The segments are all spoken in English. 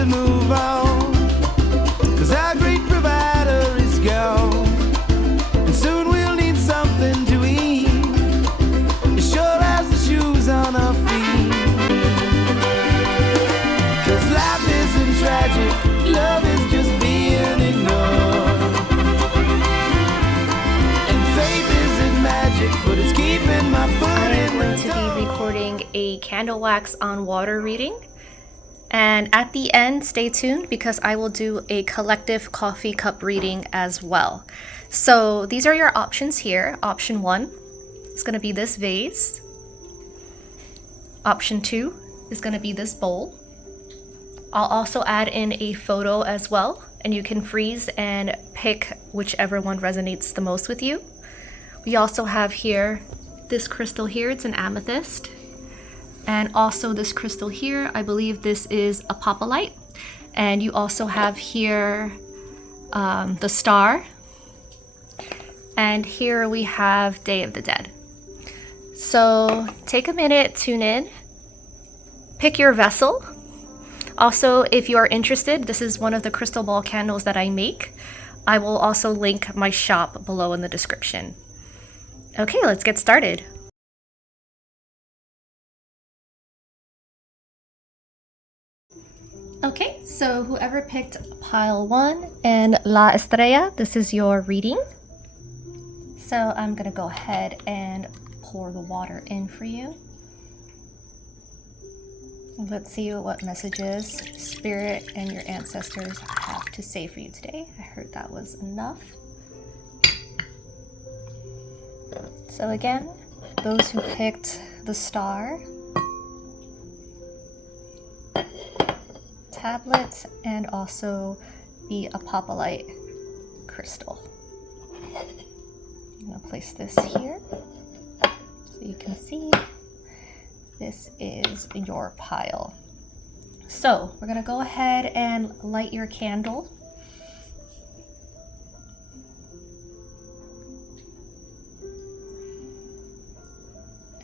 to move on, 'cause our great provider is gone, and soon we'll need something to eat, as sure as the shoes on our feet. 'Cause life isn't tragic, love is just being ignored, and faith isn't magic, but it's keeping my foot in the door. I'm going to be recording a candle wax on water reading. And at the end, stay tuned because I will do a collective coffee cup reading as well. So these are your options here. Option 1 is going to be this vase. Option 2 is going to be this bowl. I'll also add in a photo as well, and you can freeze and pick whichever one resonates the most with you. We also have here this crystal here. It's an amethyst. And also this crystal here, I believe this is a apophyllite. And you also have here the star. And here we have Day of the Dead. So take a minute, tune in, pick your vessel. Also, if you are interested, this is one of the crystal ball candles that I make. I will also link my shop below in the description. Okay, let's get started. Okay, so whoever picked pile 1 and La Estrella, this is your reading. So I'm gonna go ahead and pour the water in for you. Let's see what messages Spirit and your ancestors have to say for you today. I heard that was enough. So again, those who picked the star, tablet, and also the apophyllite crystal. I'm going to place this here so you can see this is your pile. So we're going to go ahead and light your candle.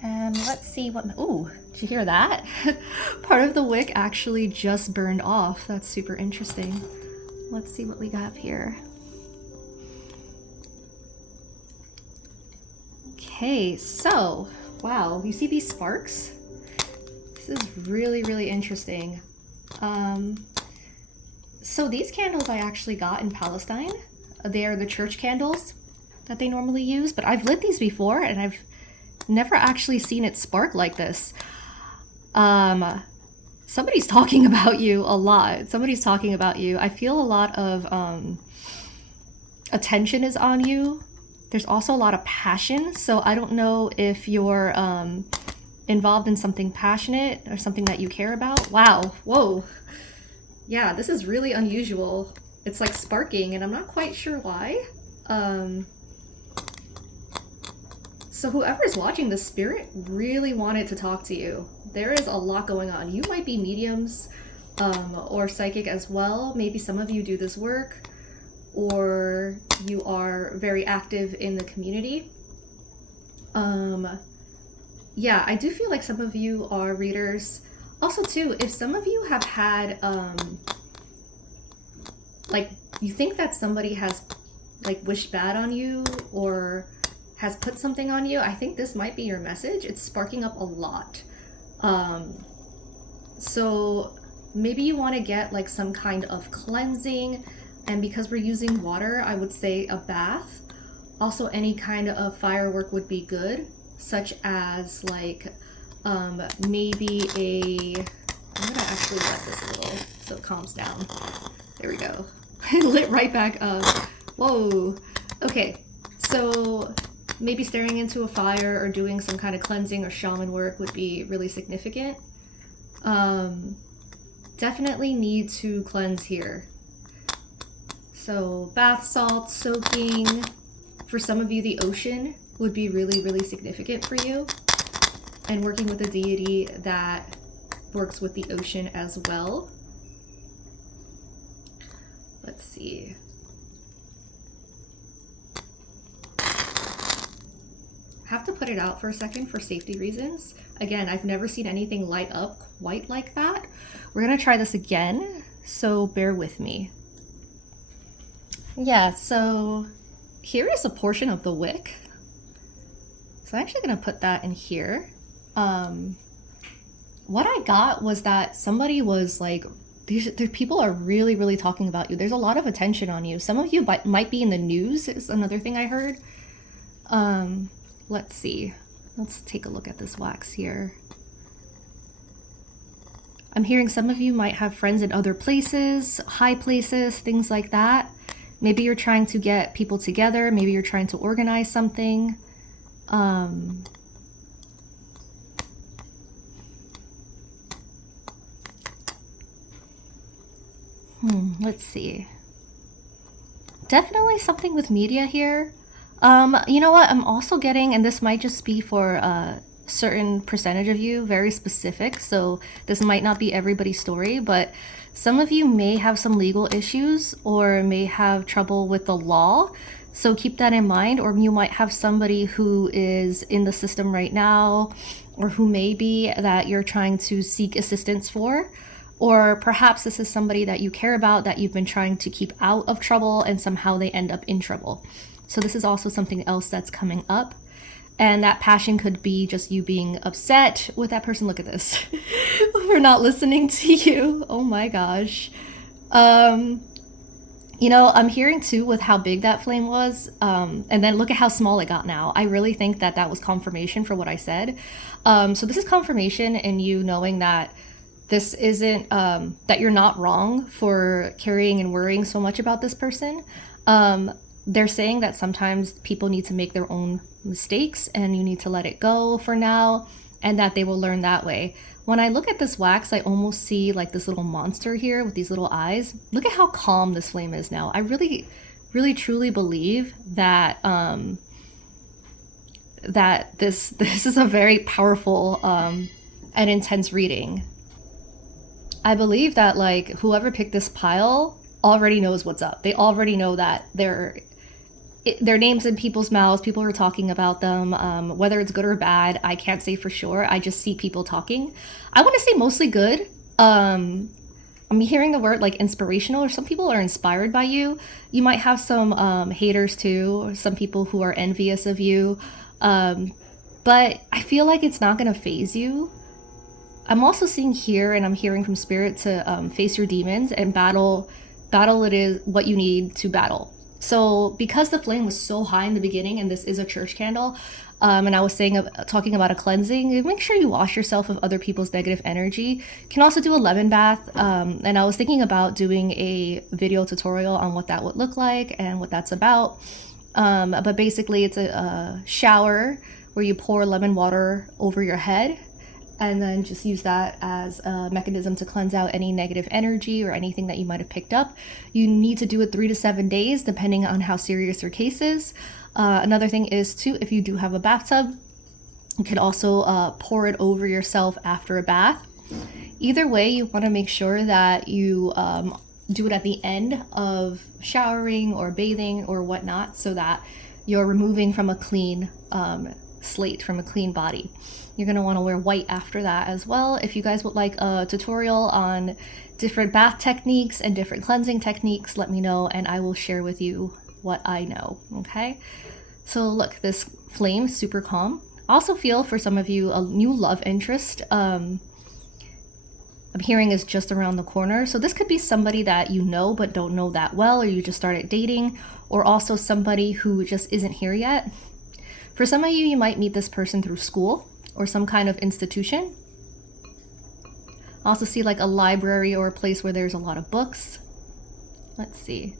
And let's see what, ooh, did you hear that? Part of the wick actually just burned off. That's super interesting. Let's see what we got here. Okay, so, wow, you see these sparks? This is really, really interesting. So these candles I actually got in Palestine. They are the church candles that they normally use, but I've lit these before and I've never actually seen it spark like this. Somebody's talking about you a lot. Somebody's talking about you. I feel a lot of attention is on you. There's also a lot of passion. So I don't know if you're involved in something passionate or something that you care about. Wow. Whoa. Yeah, this is really unusual. It's like sparking and I'm not quite sure why. So whoever's watching the Spirit really wanted to talk to you. There is a lot going on. You might be mediums or psychic as well. Maybe some of you do this work, or you are very active in the community. Yeah, I do feel like some of you are readers. Also too, if some of you have had, like, you think that somebody has like wished bad on you or has put something on you, I think this might be your message. It's sparking up a lot. So maybe you want to get like some kind of cleansing, and because we're using water, I would say a bath. Also, any kind of firework would be good, such as like maybe I'm gonna actually let this a little so it calms down. There we go. It lit right back up. Whoa. Okay, so maybe staring into a fire or doing some kind of cleansing or shaman work would be really significant. Definitely need to cleanse here. So bath salts, soaking. For some of you, the ocean would be really, really significant for you. And working with a deity that works with the ocean as well. Let's see. Have to put it out for a second for safety reasons. Again, I've never seen anything light up quite like that. We're gonna try this again. so bear with me. Yeah, so here is a portion of the wick. So I'm actually gonna put that in here. What I got was that somebody was like, these people are really talking about you. There's a lot of attention on you. Some of you might be in the news, is another thing I heard. Let's see. Let's take a look at this wax here. I'm hearing some of you might have friends in other places, high places, things like that. Maybe you're trying to get people together. Maybe you're trying to organize something. Let's see. Definitely something with media here. You know what? I'm also getting, and this might just be for a certain percentage of you, very specific. So this might not be everybody's story, but some of you may have some legal issues or may have trouble with the law. So keep that in mind. Or you might have somebody who is in the system right now, or who may be that you're trying to seek assistance for. Or perhaps this is somebody that you care about that you've been trying to keep out of trouble and somehow they end up in trouble. So this is also something else that's coming up. And that passion could be just you being upset with that person. Look at this. We're not listening to you. Oh my gosh. You know, I'm hearing too with how big that flame was. And then look at how small it got now. I really think that that was confirmation for what I said. So this is confirmation in you knowing that this isn't, that you're not wrong for carrying and worrying so much about this person. They're saying that sometimes people need to make their own mistakes and you need to let it go for now, and that they will learn that way. When I look at this wax, I almost see like this little monster here with these little eyes. Look at how calm this flame is now. I really truly believe that that this is a very powerful and intense reading. I believe that like whoever picked this pile already knows what's up. They already know that their names in people's mouths. People are talking about them. Whether it's good or bad, I can't say for sure. I just see people talking. I want to say mostly good. I'm hearing the word like inspirational, or some people are inspired by you. You might have some haters too, or some people who are envious of you. But I feel like it's not going to phase you. I'm also seeing here, and I'm hearing from spirit to face your demons and battle it is what you need to battle. So because the flame was so high in the beginning, and this is a church candle, and I was talking about a cleansing, make sure you wash yourself of other people's negative energy. You can also do a lemon bath, and I was thinking about doing a video tutorial on what that would look like and what that's about. But basically it's a shower where you pour lemon water over your head, and then just use that as a mechanism to cleanse out any negative energy or anything that you might have picked up. You need to do it 3 to 7 days, depending on how serious your case is. Another thing is too, if you do have a bathtub, you can also pour it over yourself after a bath. Either way, you want to make sure that you do it at the end of showering or bathing or whatnot, so that you're removing from a clean slate, from a clean body. You're going to want to wear white after that as well. If you guys would like a tutorial on different bath techniques and different cleansing techniques, let me know and I will share with you what I know, okay? So look, this flame, super calm. I also feel for some of you a new love interest I'm hearing is just around the corner. So this could be somebody that you know but don't know that well, or you just started dating, or also somebody who just isn't here yet. For some of you, you might meet this person through school or some kind of institution. I also see like a library or a place where there's a lot of books. Let's see.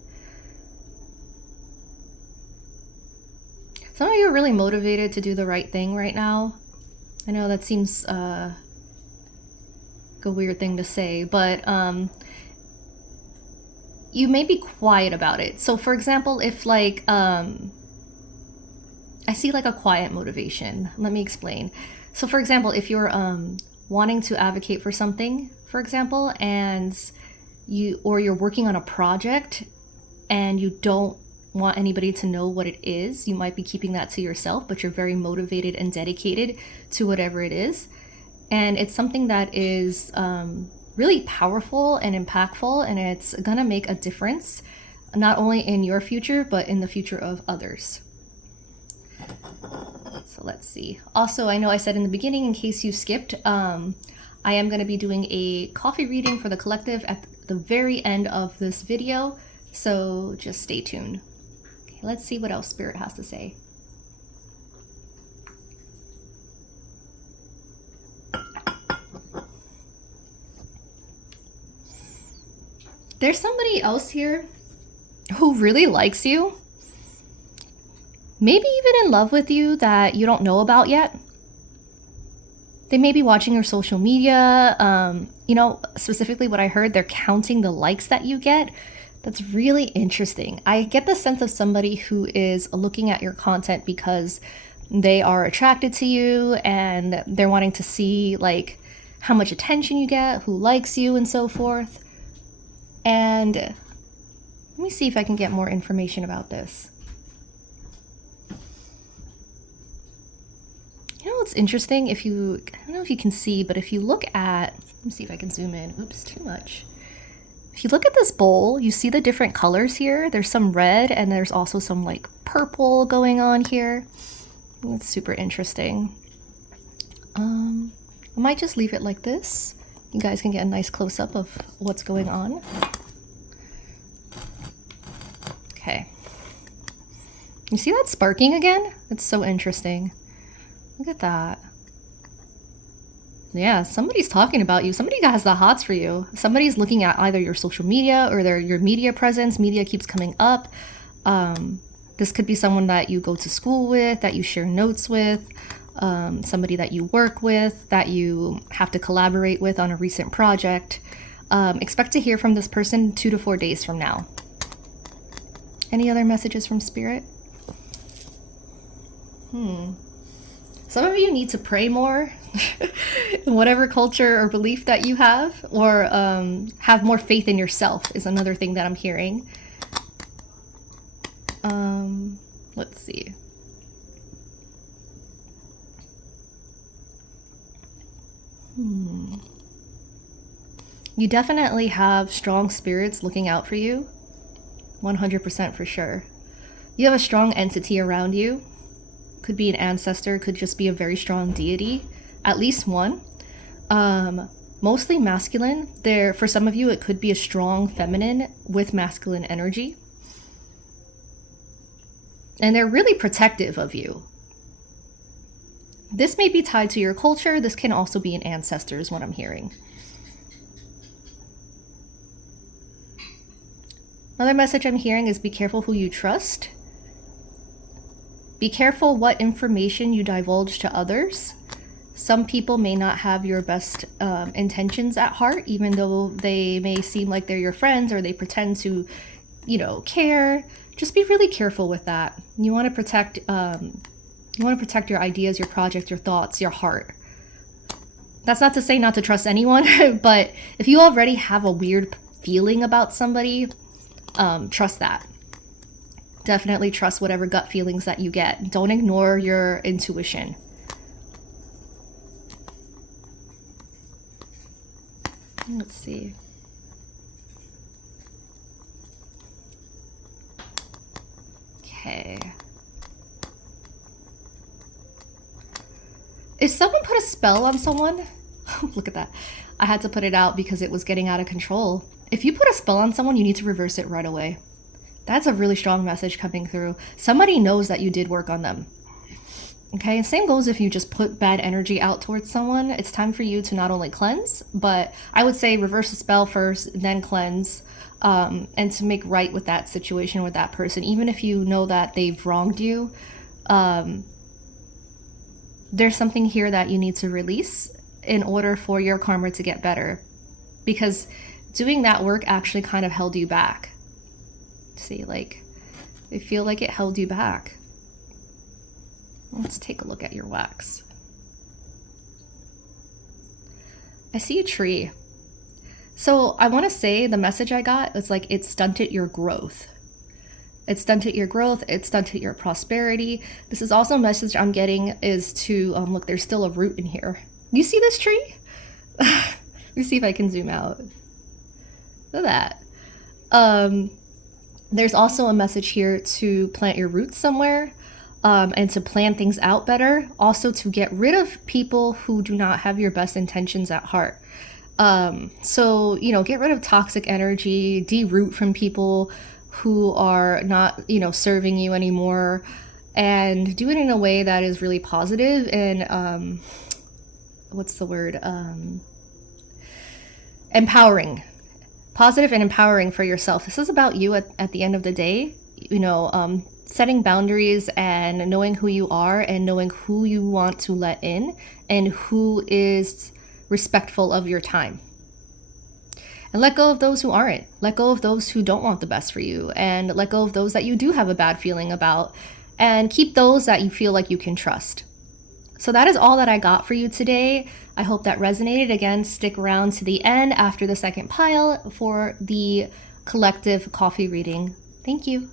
Some of you are really motivated to do the right thing right now. I know that seems like a weird thing to say, but you may be quiet about it. So for example, if like, I see like a quiet motivation. Let me explain. So for example, if you're wanting to advocate for something, for example, and you're working on a project and you don't want anybody to know what it is, you might be keeping that to yourself, but you're very motivated and dedicated to whatever it is. And it's something that is really powerful and impactful, and it's gonna make a difference not only in your future but in the future of others. So let's see. Also, I know I said in the beginning, in case you skipped, I am going to be doing a coffee reading for the collective at the very end of this video, so just stay tuned. Okay, let's see what else Spirit has to say. There's somebody else here who really likes you, maybe even in love with you, that you don't know about yet. They may be watching your social media. You know, specifically what I heard, they're counting the likes that you get. That's really interesting. I get the sense of somebody who is looking at your content because they are attracted to you and they're wanting to see like how much attention you get, who likes you, and so forth. And let me see if I can get more information about this. You know what's interesting? If you, I don't know if you can see, but if you look at, let me see if I can zoom in. Oops, too much. If you look at this bowl, you see the different colors here. There's some red and there's also some like purple going on here. That's super interesting. I might just leave it like this. You guys can get a nice close-up of what's going on. Okay. You see that sparking again? It's so interesting. Look at that. Yeah, somebody's talking about you. Somebody has the hots for you. Somebody's looking at either your social media or your media presence. Media keeps coming up. This could be someone that you go to school with, that you share notes with, somebody that you work with, that you have to collaborate with on a recent project. Expect to hear from this person 2 to 4 days from now. Any other messages from Spirit? Some of you need to pray more in whatever culture or belief that you have, or have more faith in yourself is another thing that I'm hearing. Let's see. You definitely have strong spirits looking out for you. 100% for sure. You have a strong entity around you. Could be an ancestor, could just be a very strong deity. At least one. Mostly masculine. For some of you, it could be a strong feminine with masculine energy. And they're really protective of you. This may be tied to your culture. This can also be an ancestor is what I'm hearing. Another message I'm hearing is be careful who you trust. Be careful what information you divulge to others. Some people may not have your best intentions at heart, even though they may seem like they're your friends or they pretend to, you know, care. Just be really careful with that. You want to protect your ideas, your projects, your thoughts, your heart. That's not to say not to trust anyone, but if you already have a weird feeling about somebody, trust that. Definitely trust whatever gut feelings that you get. Don't ignore your intuition. Let's see. Okay. If someone put a spell on someone, look at that. I had to put it out because it was getting out of control. If you put a spell on someone, you need to reverse it right away. That's a really strong message coming through. Somebody knows that you did work on them. Okay, same goes if you just put bad energy out towards someone. It's time for you to not only cleanse, but I would say reverse the spell first, then cleanse, and to make right with that situation with that person. Even if you know that they've wronged you, there's something here that you need to release in order for your karma to get better. Because doing that work actually kind of held you back. See, like, I feel like it held you back. Let's take a look at your wax. I see a tree. So I want to say the message I got was like it stunted your growth. It stunted your growth. It stunted your prosperity. This is also a message I'm getting is to, look, there's still a root in here. You see this tree? me see if I can zoom out. Look at that. There's also a message here to plant your roots somewhere, and to plan things out better. Also to get rid of people who do not have your best intentions at heart. So, you know, get rid of toxic energy, de-root from people who are not, you know, serving you anymore, and do it in a way that is really positive and, what's the word? Empowering. Positive and empowering for yourself. This is about you at the end of the day, you know, setting boundaries and knowing who you are and knowing who you want to let in and who is respectful of your time. And let go of those who aren't. Let go of those who don't want the best for you, and let go of those that you do have a bad feeling about, and keep those that you feel like you can trust. So that is all that I got for you today. I hope that resonated. Again, stick around to the end after the second pile for the collective coffee reading. Thank you.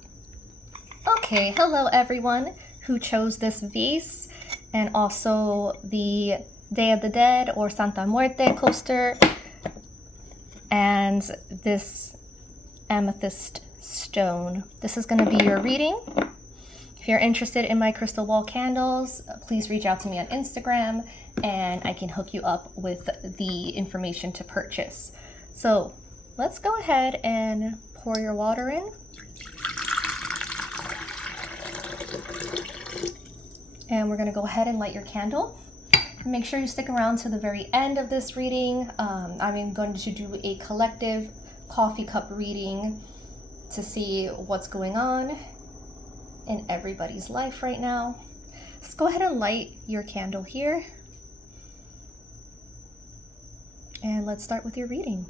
Okay, hello everyone who chose this vase and also the Day of the Dead or Santa Muerte coaster and this amethyst stone. This is going to be your reading. If you're interested in my crystal wall candles, please reach out to me on Instagram and I can hook you up with the information to purchase. So let's go ahead and pour your water in. And we're going to go ahead and light your candle. Make sure you stick around to the very end of this reading. I'm going to do a collective coffee cup reading to see what's going on in everybody's life right now. Let's go ahead and light your candle here. And let's start with your reading.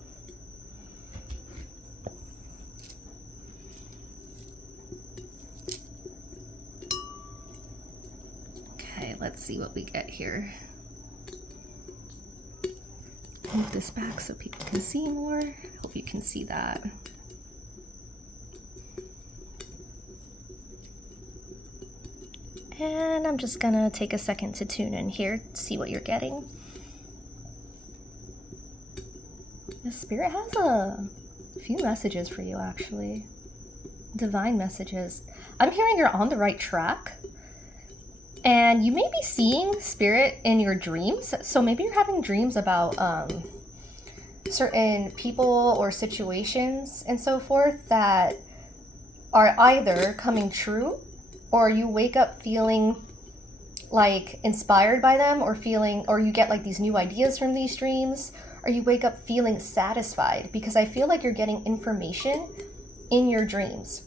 Okay, let's see what we get here. Move this back so people can see more. Hope you can see that. And I'm just gonna take a second to tune in here, see what you're getting. The Spirit has a few messages for you, actually. Divine messages. I'm hearing you're on the right track. And you may be seeing Spirit in your dreams. So maybe you're having dreams about certain people or situations and so forth that are either coming true, or you wake up feeling like inspired by them, or you get like these new ideas from these dreams, or you wake up feeling satisfied, because I feel like you're getting information in your dreams.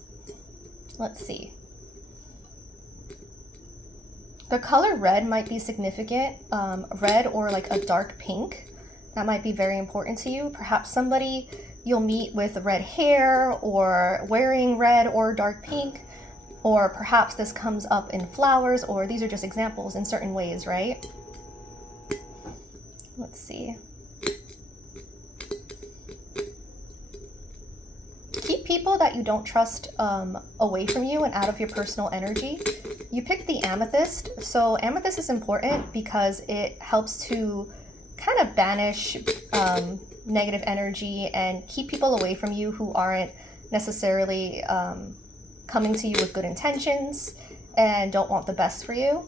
Let's see. The color red might be significant. Red or like a dark pink. That might be very important to you. Perhaps somebody you'll meet with red hair or wearing red or dark pink. Or perhaps this comes up in flowers, or these are just examples in certain ways, right? Let's see. Keep people that you don't trust away from you and out of your personal energy. You picked the amethyst. So amethyst is important because it helps to kind of banish negative energy and keep people away from you who aren't necessarily coming to you with good intentions and don't want the best for you.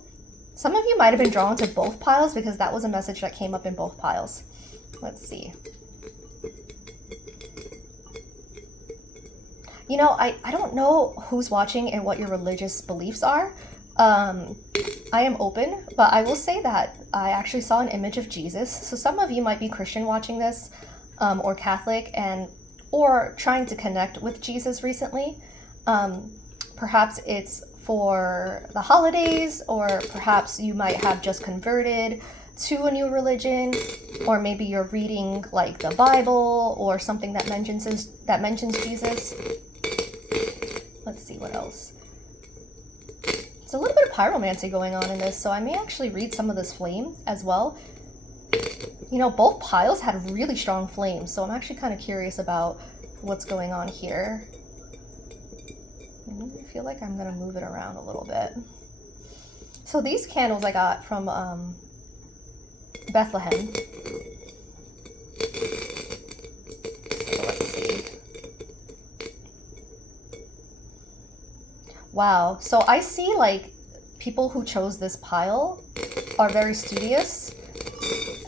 Some of you might have been drawn to both piles because that was a message that came up in both piles. Let's see. You know, I don't know who's watching and what your religious beliefs are. I am open, but I will say that I actually saw an image of Jesus. So some of you might be Christian watching this, or Catholic, or trying to connect with Jesus recently. Perhaps it's for the holidays, or perhaps you might have just converted to a new religion, or maybe you're reading like the Bible or something that mentions Jesus. Let's see what else. There's a little bit of pyromancy going on in this, so I may actually read some of this flame as well. You know, both piles had really strong flames, so I'm actually kind of curious about what's going on here. I feel like I'm gonna move it around a little bit. So these candles I got from Bethlehem. Wow. So I see like people who chose this pile are very studious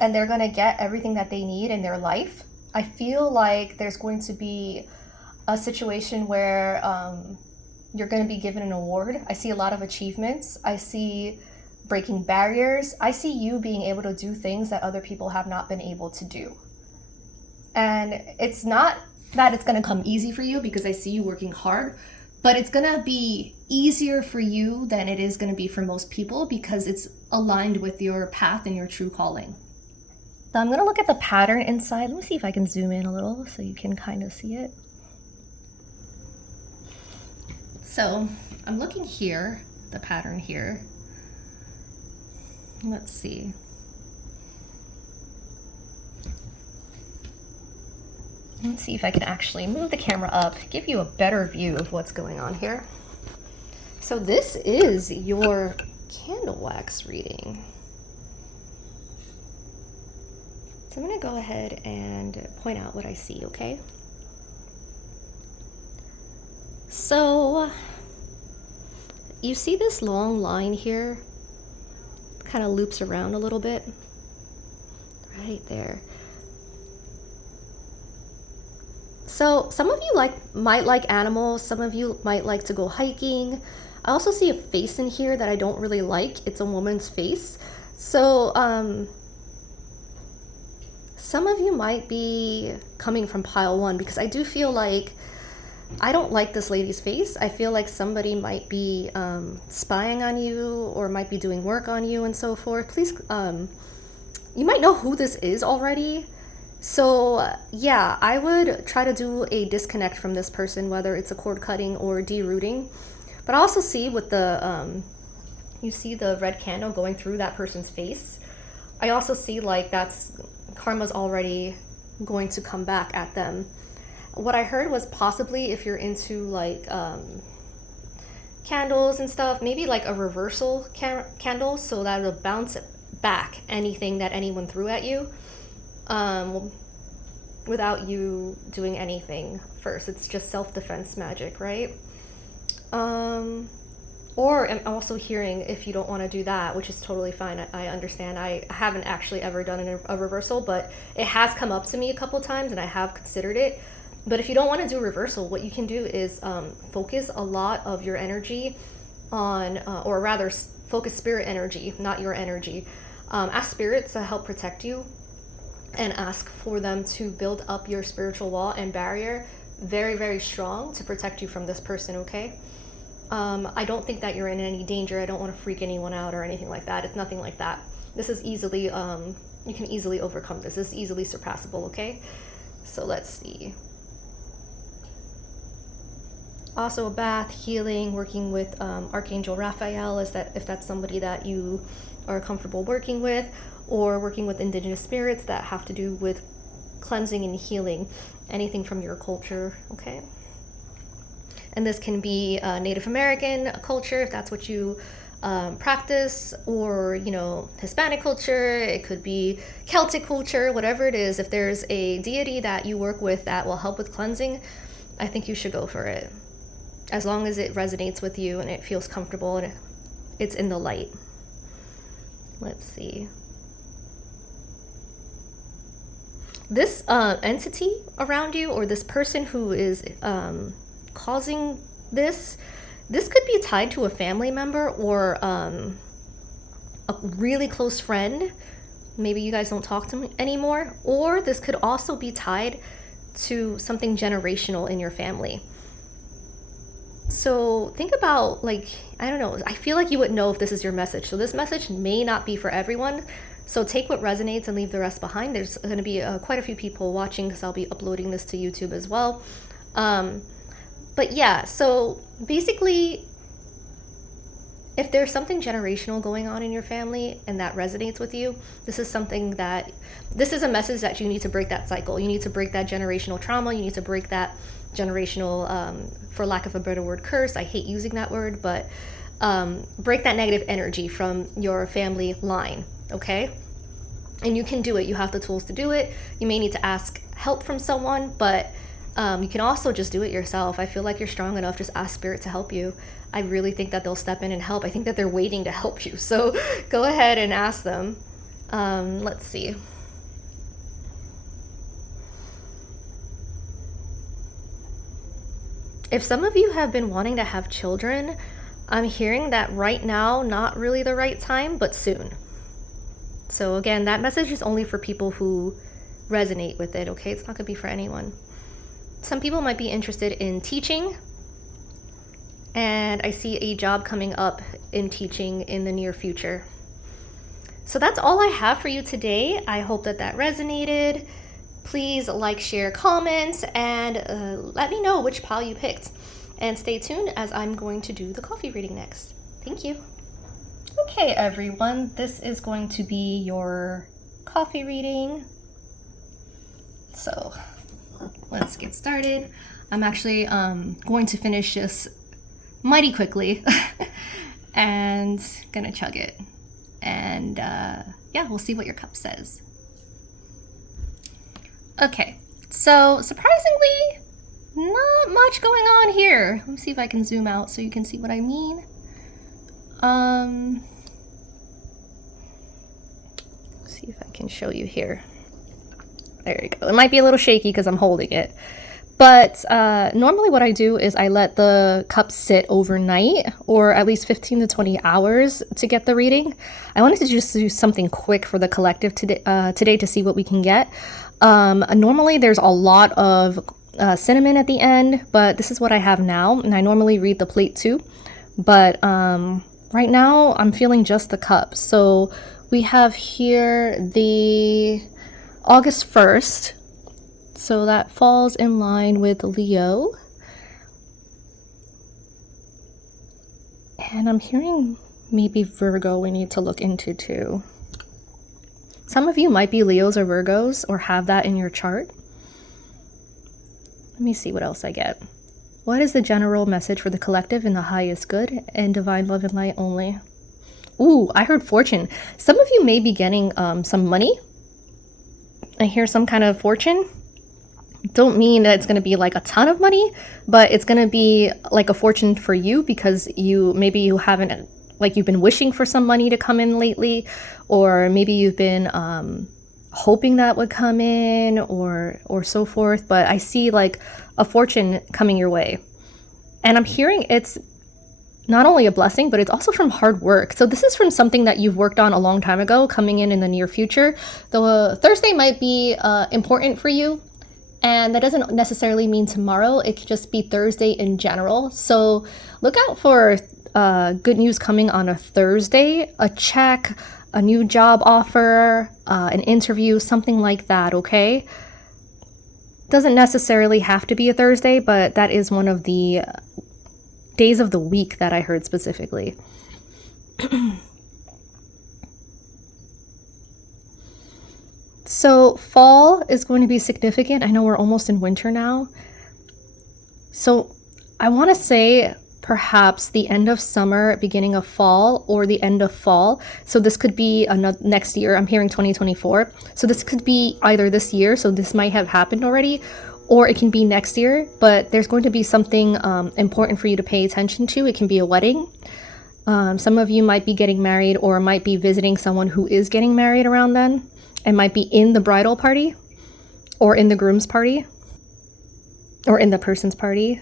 and they're going to get everything that they need in their life. I feel like there's going to be a situation where you're going to be given an award. I see a lot of achievements. I see breaking barriers. I see you being able to do things that other people have not been able to do. And it's not that it's going to come easy for you, because I see you working hard, but it's going to be easier for you than it is going to be for most people, because it's aligned with your path and your true calling. So I'm going to look at the pattern inside. Let me see if I can zoom in a little so you can kind of see it. So I'm looking here, the pattern here. Let's see. Let's see if I can actually move the camera up, give you a better view of what's going on here. So this is your candle wax reading. So I'm going to go ahead and point out what I see, okay? So you see this long line here? Kind of loops around a little bit. Right there. So some of you might like animals, some of you might like to go hiking. I also see a face in here that I don't really like. It's a woman's face. So some of you might be coming from pile 1, because I do feel like I don't like this lady's face. I feel like somebody might be spying on you or might be doing work on you and so forth. Please, you might know who this is already. So yeah, I would try to do a disconnect from this person, whether it's a cord cutting or derooting. But I also see with the, you see the red candle going through that person's face. I also see like that's karma's already going to come back at them. What I heard was possibly if you're into like candles and stuff, maybe like a reversal candle, so that it'll bounce back anything that anyone threw at you. Without you doing anything first. It's just self-defense magic, right? Or I'm also hearing if you don't want to do that, which is totally fine. I understand. I haven't actually ever done a reversal, but it has come up to me a couple times and I have considered it. But if you don't want to do reversal, what you can do is focus a lot of your energy on, or rather focus spirit energy, not your energy. Ask spirits to help protect you, and ask for them to build up your spiritual wall and barrier very, very strong to protect you from this person, okay? I don't think that you're in any danger. I don't want to freak anyone out or anything like that. It's nothing like that. This is easily, you can easily overcome this. This is easily surpassable, okay? So let's see. Also a bath, healing, working with Archangel Raphael, is that if that's somebody that you are comfortable working with, or working with indigenous spirits that have to do with cleansing and healing, anything from your culture, okay? And this can be Native American culture, if that's what you practice, or, you know, Hispanic culture. It could be Celtic culture, whatever it is. If there's a deity that you work with that will help with cleansing, I think you should go for it. As long as it resonates with you and it feels comfortable and it's in the light. Let's see. This entity around you, or this person who is causing this could be tied to a family member or a really close friend. Maybe you guys don't talk to me anymore. Or this could also be tied to something generational in your family. So think about, like, I don't know, I feel like you would know if this is your message. So this message may not be for everyone. So take what resonates and leave the rest behind. There's going to be quite a few people watching because I'll be uploading this to YouTube as well. But yeah, so basically, if there's something generational going on in your family and that resonates with you, this is a message that you need to break that cycle. You need to break that generational trauma. You need to break that generational, for lack of a better word, curse. I hate using that word, but break that negative energy from your family line, okay? And you can do it. You have the tools to do it. You may need to ask help from someone, but You can also just do it yourself. I feel like you're strong enough. Just ask Spirit to help you. I really think that they'll step in and help. I think that they're waiting to help you. So go ahead and ask them. Let's see. If some of you have been wanting to have children, I'm hearing that right now, not really the right time, but soon. So again, that message is only for people who resonate with it, okay? It's not gonna be for anyone. Some people might be interested in teaching, and I see a job coming up in teaching in the near future. So that's all I have for you today. I hope that that resonated. Please like, share, comment, and let me know which pile you picked. And stay tuned as I'm going to do the coffee reading next. Thank you. Okay, everyone, this is going to be your coffee reading. So let's get started. I'm actually going to finish this mighty quickly and gonna chug it. And yeah, we'll see what your cup says. Okay, so surprisingly, not much going on here. Let me see if I can zoom out so you can see what I mean. See if I can show you here. There you go. It might be a little shaky because I'm holding it. But normally what I do is I let the cup sit overnight, or at least 15 to 20 hours to get the reading. I wanted to just do something quick for the collective today to see what we can get. Normally there's a lot of cinnamon at the end, but this is what I have now, and I normally read the plate too. But right now I'm feeling just the cup. So we have here the August 1st. So that falls in line with Leo. And I'm hearing maybe Virgo we need to look into too. Some of you might be Leos or Virgos or have that in your chart. Let me see what else I get. What is the general message for the collective in the highest good and divine love and light only? Ooh, I heard fortune. Some of you may be getting some money. I hear some kind of fortune. Don't mean that it's going to be like a ton of money, but it's going to be like a fortune for you because maybe you haven't, like, you've been wishing for some money to come in lately, or maybe you've been hoping that would come in, or so forth. But I see like a fortune coming your way, and I'm hearing it's not only a blessing, but it's also from hard work. So this is from something that you've worked on a long time ago coming in the near future. The Thursday might be important for you. And that doesn't necessarily mean tomorrow. It could just be Thursday in general. So look out for good news coming on a Thursday, a check, a new job offer, an interview, something like that, okay? Doesn't necessarily have to be a Thursday, but that is one of the days of the week that I heard specifically. So fall is going to be significant. I know we're almost in winter now. So I want to say perhaps the end of summer, beginning of fall, or the end of fall. So this could be next year. I'm hearing 2024. So this could be either this year, so this might have happened already, or it can be next year. But there's going to be something important for you to pay attention to. It can be a wedding. Some of you might be getting married or might be visiting someone who is getting married around then. And might be in the bridal party, or in the groom's party, or in the person's party.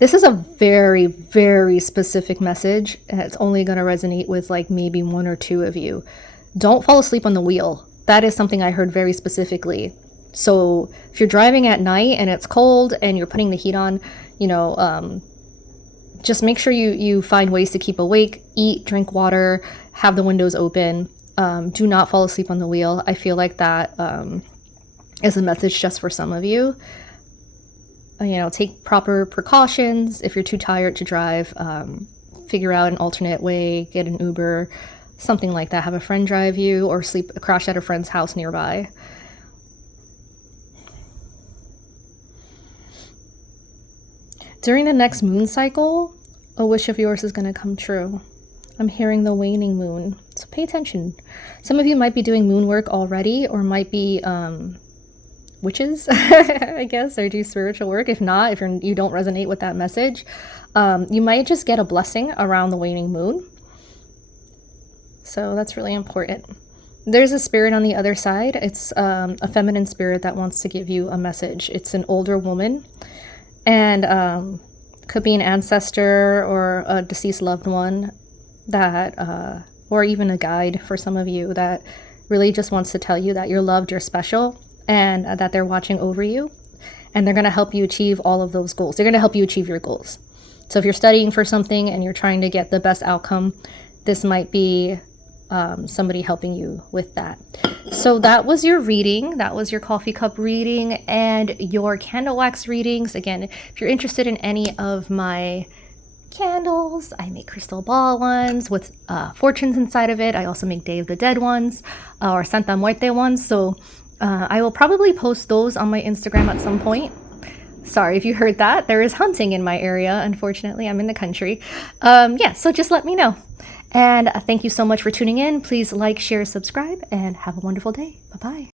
This is a very, very specific message, and it's only going to resonate with like maybe one or two of you. Don't fall asleep on the wheel. That is something I heard very specifically. So if you're driving at night and it's cold and you're putting the heat on, just make sure you find ways to keep awake, eat, drink water, have the windows open. Do not fall asleep on the wheel. I feel like that is a message just for some of you. Take proper precautions. If you're too tired to drive, figure out an alternate way, get an Uber, something like that. Have a friend drive you, or crash at a friend's house nearby. During the next moon cycle, a wish of yours is going to come true. I'm hearing the waning moon. So pay attention. Some of you might be doing moon work already, or might be witches, I guess, or do spiritual work. If not, if you don't resonate with that message, you might just get a blessing around the waning moon. So that's really important. There's a spirit on the other side. It's a feminine spirit that wants to give you a message. It's an older woman, and could be an ancestor or a deceased loved one that, or even a guide for some of you that really just wants to tell you that you're loved, you're special, and that they're watching over you, and they're going to help you achieve all of those goals. They're going to help you achieve your goals. So if you're studying for something and you're trying to get the best outcome, this might be somebody helping you with that. So that was your reading. That was your coffee cup reading and your candle wax readings. Again, if you're interested in any of my candles, I make crystal ball ones with fortunes inside of it. I also make Day of the Dead ones or Santa Muerte ones. So I will probably post those on my Instagram at some point. Sorry if you heard that. There is hunting in my area. Unfortunately, I'm in the country. Yeah, so just let me know. And thank you so much for tuning in. Please like, share, subscribe, and have a wonderful day. Bye-bye.